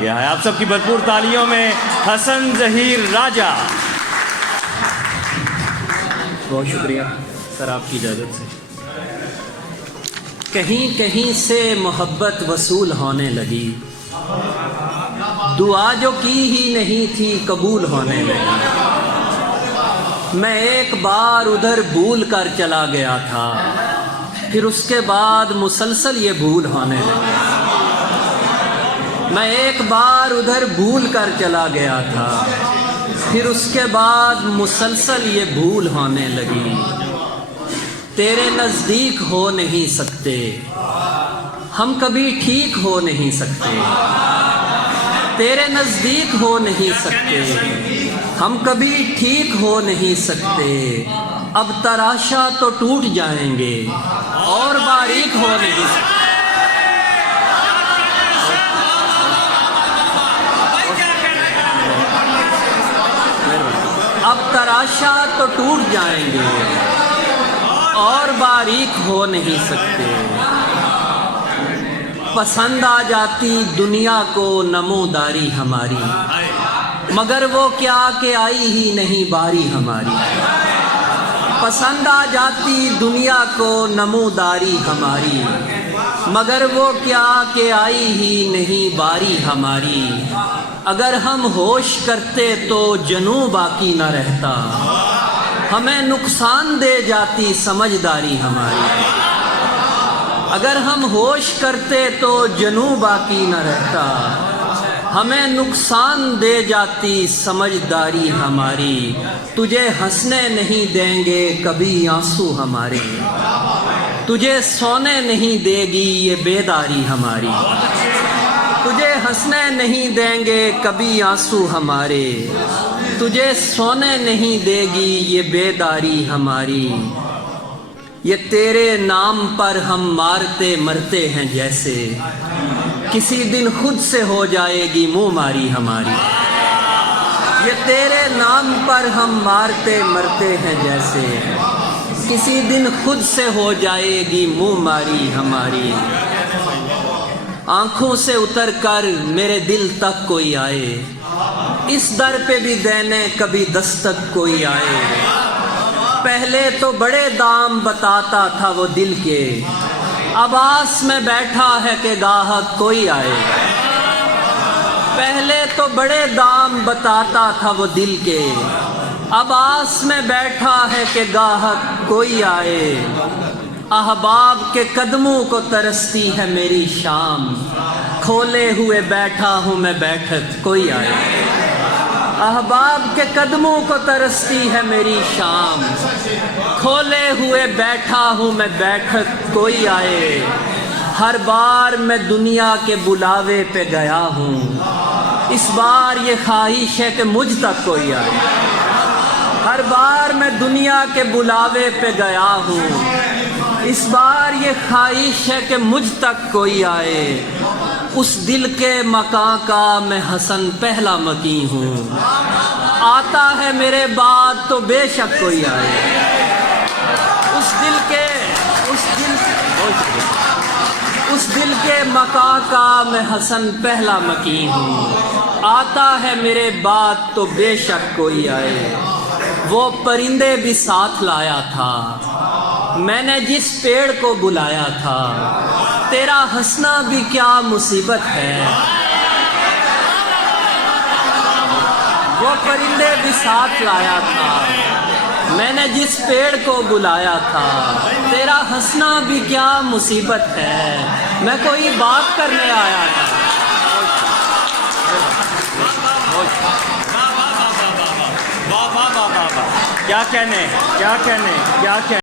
گیا ہے۔ آپ سب کی بھرپور تالیوں میں حسن ظہیر راجہ۔ بہت شکریہ سر آپ کی اجازت سے۔ کہیں کہیں سے محبت وصول ہونے لگی، دعا جو کی ہی نہیں تھی قبول ہونے لگی۔ میں ایک بار ادھر بھول کر چلا گیا تھا، پھر اس کے بعد مسلسل یہ بھول ہونے لگی۔ میں ایک بار ادھر بھول کر چلا گیا تھا، پھر اس کے بعد مسلسل یہ بھول ہونے لگی۔ تیرے نزدیک ہو نہیں سکتے، ہم کبھی ٹھیک ہو نہیں سکتے۔ تیرے نزدیک ہو نہیں سکتے، ہم کبھی ٹھیک ہو نہیں سکتے۔ اب تراشا تو ٹوٹ جائیں گے اور باریک ہو نہیں سکتے۔ اب تراشا تو ٹوٹ جائیں گے اور باریک ہو نہیں سکتے۔ پسند آ جاتی دنیا کو نموداری ہماری، مگر وہ کیا کہ آئی ہی نہیں باری ہماری۔ پسند آ جاتی دنیا کو نموداری ہماری، مگر وہ کیا کہ آئی ہی نہیں باری ہماری۔ اگر ہم ہوش کرتے تو جنوں باقی نہ رہتا، ہمیں نقصان دے جاتی سمجھداری ہماری۔ اگر ہم ہوش کرتے تو جنوں باقی نہ رہتا، ہمیں نقصان دے جاتی سمجھداری ہماری۔ تجھے ہنسنے نہیں دیں گے کبھی آنسو ہمارے، تجھے سونے نہیں دے گی یہ بیداری ہماری۔ تجھے ہنسنے نہیں دیں گے کبھی آنسو ہمارے، تجھے سونے نہیں دے گی یہ بیداری ہماری۔ یہ تیرے نام پر ہم مارتے مرتے ہیں جیسے، کسی دن خود سے ہو جائے گی منہ ماری ہماری۔ یہ تیرے نام پر ہم مارتے مرتے ہیں جیسے، کسی دن خود سے ہو جائے گی منہ ماری ہماری۔ آنکھوں سے اتر کر میرے دل تک کوئی آئے، اس در پہ بھی دینے کبھی دستک کوئی آئے۔ پہلے تو بڑے دام بتاتا تھا وہ دل کے، اب آس میں بیٹھا ہے کہ گاہک کوئی آئے۔ پہلے تو بڑے دام بتاتا تھا وہ دل کے، اب آس میں بیٹھا ہے کہ گاہک کوئی آئے۔ احباب کے قدموں کو ترستی ہے میری شام، کھولے ہوئے بیٹھا ہوں میں بیٹھک کوئی آئے۔ احباب کے قدموں کو ترستی ہے میری شام، کھولے ہوئے بیٹھا ہوں میں بیٹھک کوئی آئے۔ ہر بار میں دنیا کے بلاوے پہ گیا ہوں، اس بار یہ خواہش ہے کہ مجھ تک کوئی آئے۔ ہر بار میں دنیا کے بلاوے پہ گیا ہوں، اس بار یہ خواہش ہے کہ مجھ تک کوئی آئے۔ اس دل کے مکان کا میں حسن پہلا مکیں ہوں، آتا ہے میرے بعد تو بے شک کوئی آئے۔ اس دل کے مکان کا میں حسن پہلا مکیں ہوں، آتا ہے میرے بعد تو بے شک کوئی آئے۔ وہ پرندے بھی ساتھ لایا تھا میں نے جس پیڑ کو بلایا تھا، تیرا ہنسنا بھی کیا مصیبت ہے۔ وہ پرندے بھی ساتھ لایا تھا میں نے جس پیڑ کو بلایا تھا، تیرا ہنسنا بھی کیا مصیبت ہے۔ میں کوئی بات کرنے آیا تھا۔ کیا کہنے